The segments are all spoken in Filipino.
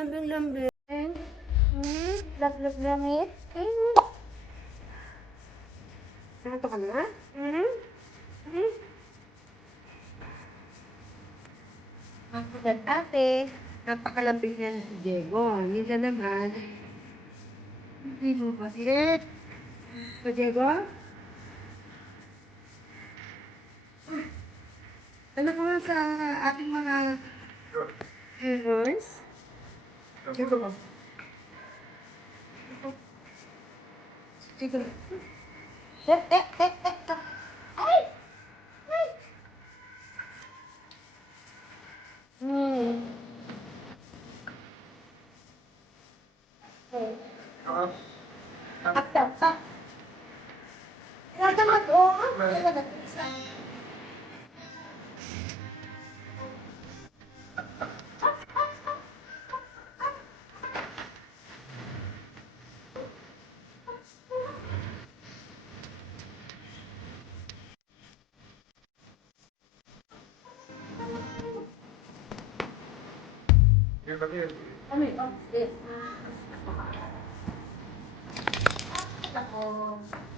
Lambing-lambing. Lamig. Nato ka na? At ate, napakalambing niya si Diego. Minsan naman, hindi mo bakit? So, Diego? Ano ko sa ating mga viewers? Diego ba? Diego. Ay! Apa? Nasa mag-o?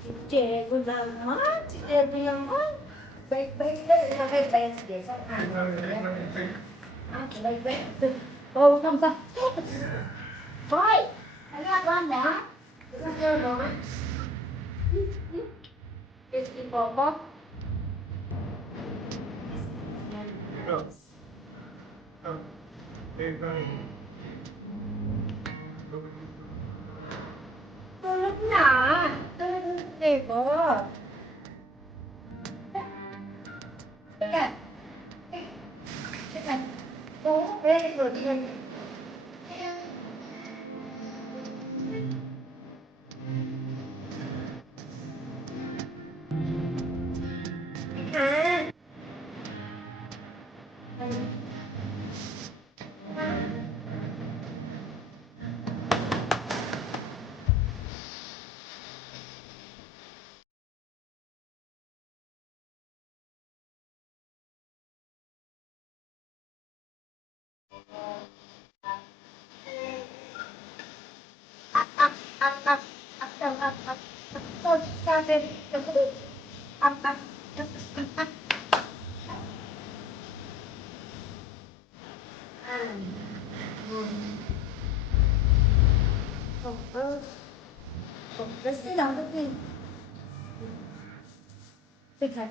Si Diego naman. Si Diego naman. Baik-baik na. Baik-baik si Diego. Baik-baik. Oh, kanta. Hoy! Ano ba na? Ano ba? Si Popo? Tulog na. Tulog na si Diego. Teka. Teka. Oh, very good. Resti lang, resti. Teka.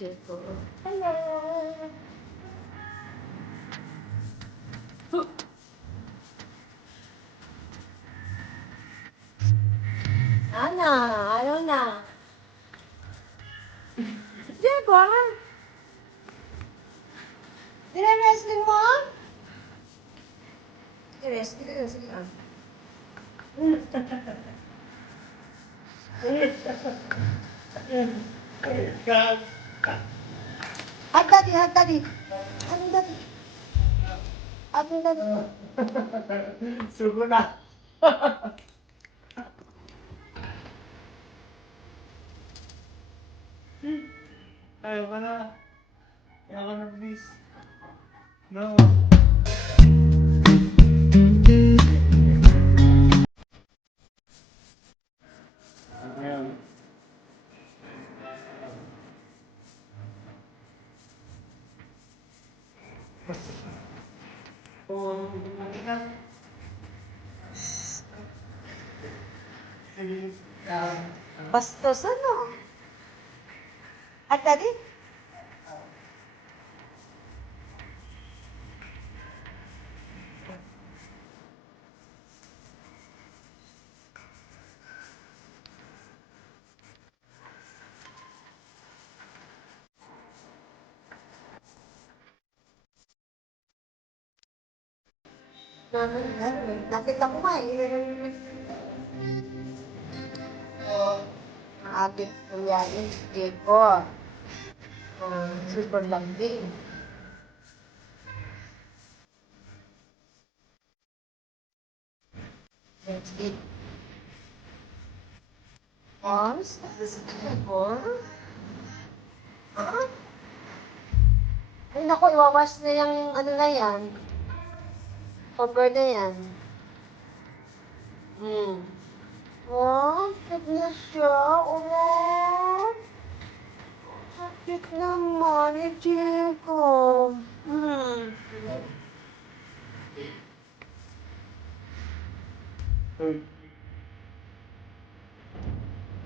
Diego. Hello. Ana, ano na? Diego, dire-wrestling mo? Dire-wrestling ah. Hug daddy, hug daddy. Ano daddy? Ano daddy? Sugo na. Ayaw ka na. Ayaw ka na, please. No. Ayan. Oh, Bastos ano? Hug daddy? Nakita ko nga eh. Ating nangyari si Diego. Super lambing. That's it. Mars, this is Diego. Ay, naku, iwawas na yung ano na yan. Cover na yan. Oh, sakit na siya. Oh, sakit naman ni Jacob.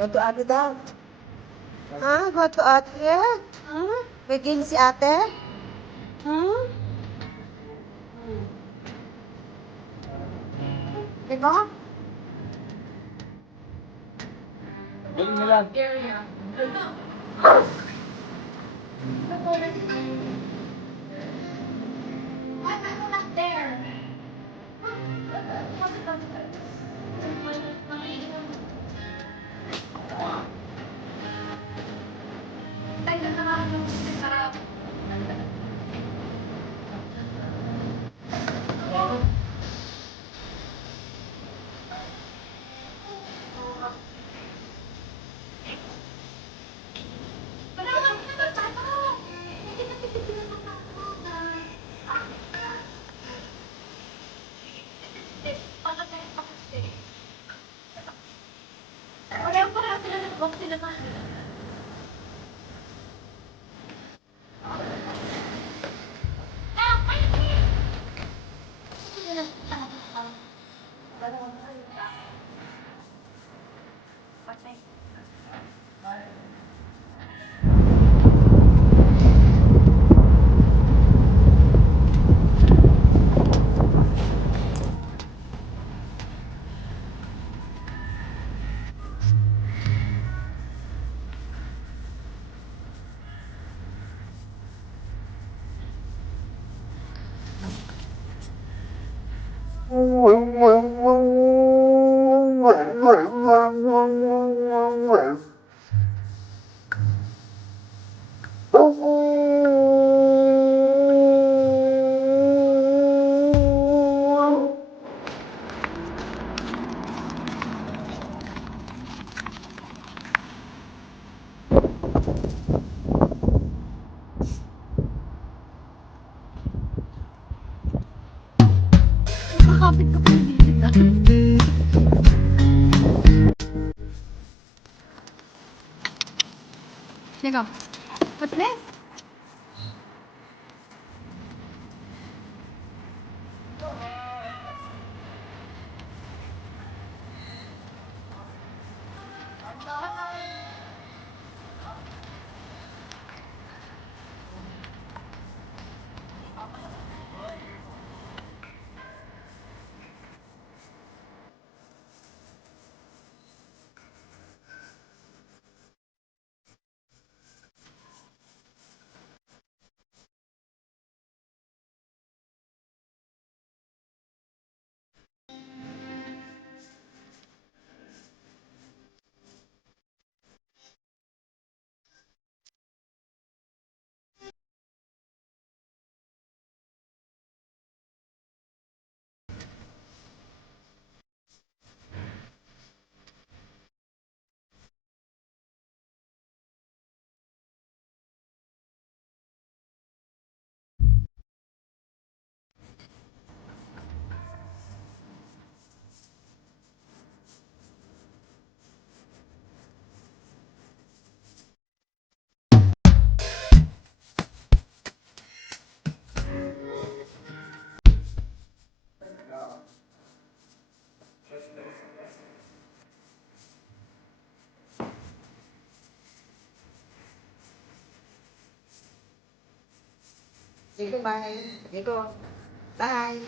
Go to ate daw. Ha? Go to ate? Bigyan si ate? Diba? Galing na lang. Nakakapit ka pa yung bibig ah. Jacob, what's this? Jacob, bye. Jacob, bye.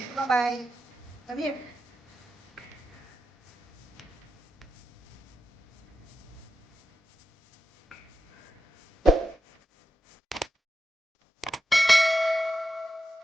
Jacob, bye. Come here.